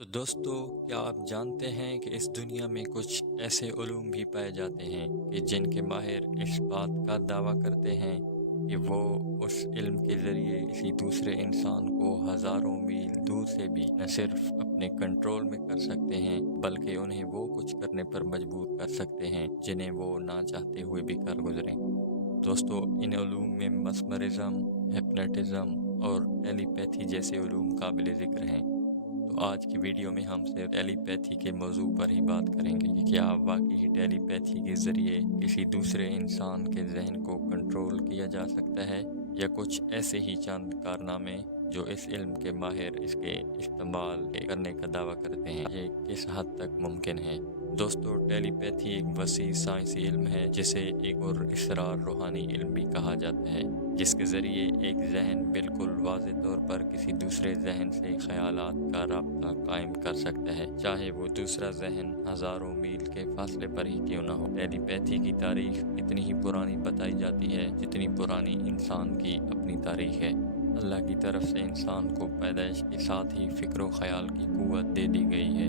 तो दोस्तों, क्या आप जानते हैं कि इस दुनिया में कुछ ऐसे उलूम भी पाए जाते हैं कि जिनके माहिर इस बात का दावा करते हैं कि वो उस इल्म के ज़रिए किसी दूसरे इंसान को हज़ारों मील दूर से भी न सिर्फ अपने कंट्रोल में कर सकते हैं बल्कि उन्हें वो कुछ करने पर मजबूर कर सकते हैं जिन्हें वो ना चाहते हुए भी कर गुजरें। दोस्तों, इन उलूम में मस्मरिज़म, हिप्नोटिज़म और टेलीपैथी जैसे उलूम काबिल ज़िक्र हैं। तो आज की वीडियो में हम सिर्फ टेलीपैथी के मौजू पर ही बात करेंगे कि क्या वाकई ही टेलीपैथी के ज़रिए किसी दूसरे इंसान के जहन को कंट्रोल किया जा सकता है या कुछ ऐसे ही चंद कारनामे जो इस इल्म के माहिर इसके इस्तेमाल करने का दावा करते हैं, ये किस हद तक मुमकिन है। दोस्तों, टेलीपैथी एक वसी साइंसी इल्म है जिसे एक और इसरार रूहानी इल्म भी कहा जाता है, जिसके ज़रिए एक जहन बिल्कुल वाज़े तौर पर किसी दूसरे जहन से ख़यालात का राब्ता कायम कर सकता है, चाहे वो दूसरा जहन हज़ारों मील के फासले पर ही क्यों ना हो। टेलीपैथी की तारीख इतनी ही पुरानी बताई जाती है जितनी पुरानी इंसान की अपनी तारीख है। अल्लाह की तरफ से इंसान को पैदाइश के साथ ही फ़िक्र व ख़याल की क़ुव्वत दे दी गई है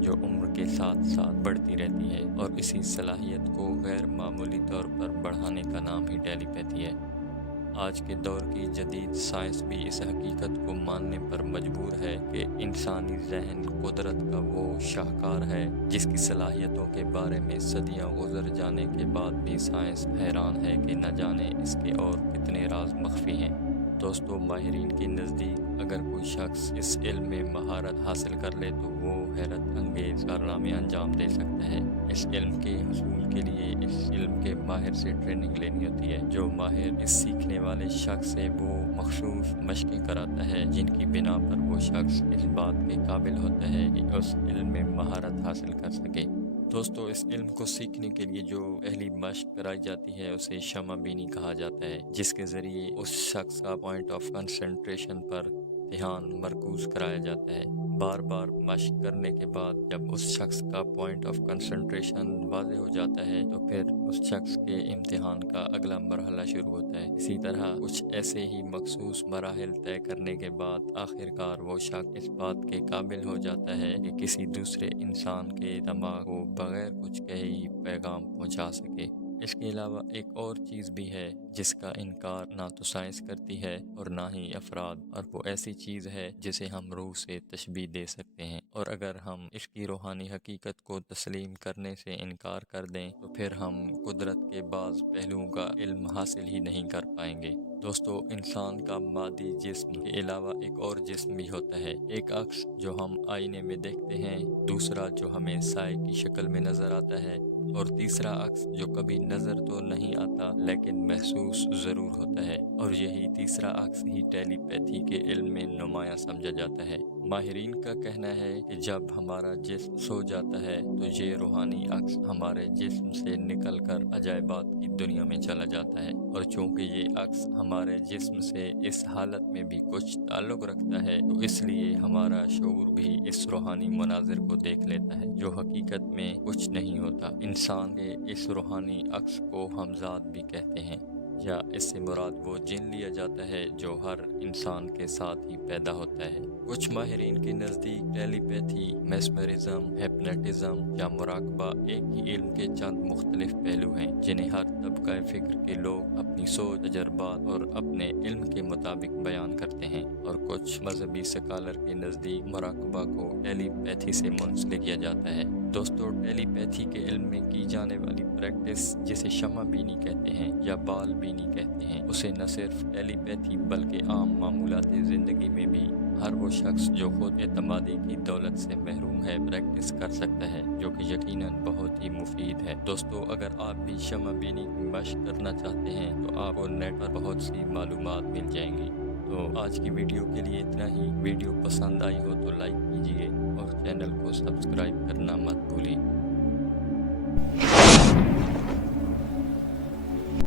जो उम्र के साथ साथ बढ़ती रहती है, और इसी सलाहियत को गैर मामूली तौर पर बढ़ाने का नाम ही टेलीपैथी है। आज के दौर की जदीद साइंस भी इस हकीकत को मानने पर मजबूर है कि इंसानी जहन कुदरत का वो शाहकार है जिसकी सलाहियतों के बारे में सदियां गुजर जाने के बाद भी साइंस हैरान है कि न जाने इसके और कितने राज मख्फी हैं। दोस्तों, माहिरीन के नज़दीक अगर कोई शख्स इस इल्म में महारत हासिल कर ले तो वो हैरत अंगेज कारनामे अंजाम दे सकता है। इस इल्म के हसूल के लिए इस इल्म के माहिर से ट्रेनिंग लेनी होती है। जो माहिर इस सीखने वाले शख्स से वो मखसूस मशक़ें कराता है जिनकी बिना पर वो शख्स इस बात के काबिल होता है कि उस इल्म में महारत हासिल कर सके। दोस्तों, इस इल्म को सीखने के लिए जो पहली मशक कराई जाती है उसे शमा बीनी कहा जाता है, जिसके ज़रिए उस शख्स का पॉइंट ऑफ कंसंट्रेशन पर ध्यान मरकूज़ कराया जाता है। बार बार मशक करने के बाद जब उस शख्स का पॉइंट ऑफ कंसंट्रेशन वाज़ेह हो जाता है तो फिर उस शख्स के इम्तिहान का अगला मरहला शुरू होता है। इसी तरह कुछ ऐसे ही मखसूस मराहिल तय करने के बाद आखिरकार वो शख्स इस बात के काबिल हो जाता है कि किसी दूसरे इंसान के दिमाग को बगैर कुछ कहे ही पैगाम पहुंचा सके। इसके अलावा एक और चीज़ भी है जिसका इनकार ना तो साइंस करती है और ना ही अफराद, और वो ऐसी चीज़ है जिसे हम रूह से तशबीह दे सकते हैं, और अगर हम इसकी रूहानी हकीकत को तस्लीम करने से इनकार कर दें तो फिर हम कुदरत के बाज़ पहलुओं का इल्म हासिल ही नहीं कर पाएंगे। दोस्तों, इंसान का मादी जिस्म के अलावा एक और जिस्म भी होता है। एक अक्स जो हम आईने में देखते हैं, दूसरा जो हमें साए की शक्ल में नज़र आता है, और तीसरा अक्स जो कभी नज़र तो नहीं आता लेकिन महसूस ज़रूर होता है, और यही तीसरा अक्स ही टेलीपैथी के इल्म में नुमाया समझा जाता है। माहिरीन का कहना है कि जब हमारा जिस्म सो जाता है तो ये रूहानी अक्स हमारे जिस्म से निकल कर अजायबात की दुनिया में चला जाता है, और चूँकि ये अक्स हमारे जिस्म से इस हालत में भी कुछ ताल्लुक़ रखता है तो इसलिए हमारा शऊर भी इस रूहानी मनाजिर को देख लेता है जो हकीकत में कुछ नहीं होता। इंसान के इस रूहानी अक्स को हम ज़ात भी कहते हैं, या इससे मुराद वो जिन लिया जाता है जो हर इंसान के साथ ही पैदा होता है। कुछ माहिरीन के नज़दीक टेलीपैथी, मेस्मरिज्म, हिप्नोटिज्म या मुराकबा एक ही इल्म के चंद मुख्तलिफ पहलू हैं जिन्हें हर तबका फ़िक्र के लोग अपनी सोच, तजर्बात और अपने इल्म के मुताबिक बयान करते हैं, और कुछ मजहबी स्कॉलर के नज़दीक मुराकबा को टेलीपैथी से मुंसलिक किया जाता है। दोस्तों, टेलीपैथी के इल्म में की जाने वाली प्रैक्टिस जिसे शमा बीनी कहते हैं या बाल बीनी कहते हैं, उसे न सिर्फ टेलीपैथी बल्कि आम मामूलाती ज़िंदगी में भी हर वो शख्स जो खुद एतमादी की दौलत से महरूम है प्रैक्टिस कर सकता है, जो कि यकीनन बहुत ही मुफीद है। दोस्तों, अगर आप भी शमा बीनी की मशक करना चाहते हैं तो आपको नेट पर बहुत सी मालूमात मिल जाएंगी। तो आज की वीडियो के लिए इतना ही। वीडियो पसंद आई हो तो लाइक कीजिए और चैनल को सब्सक्राइब करना मत भूलें।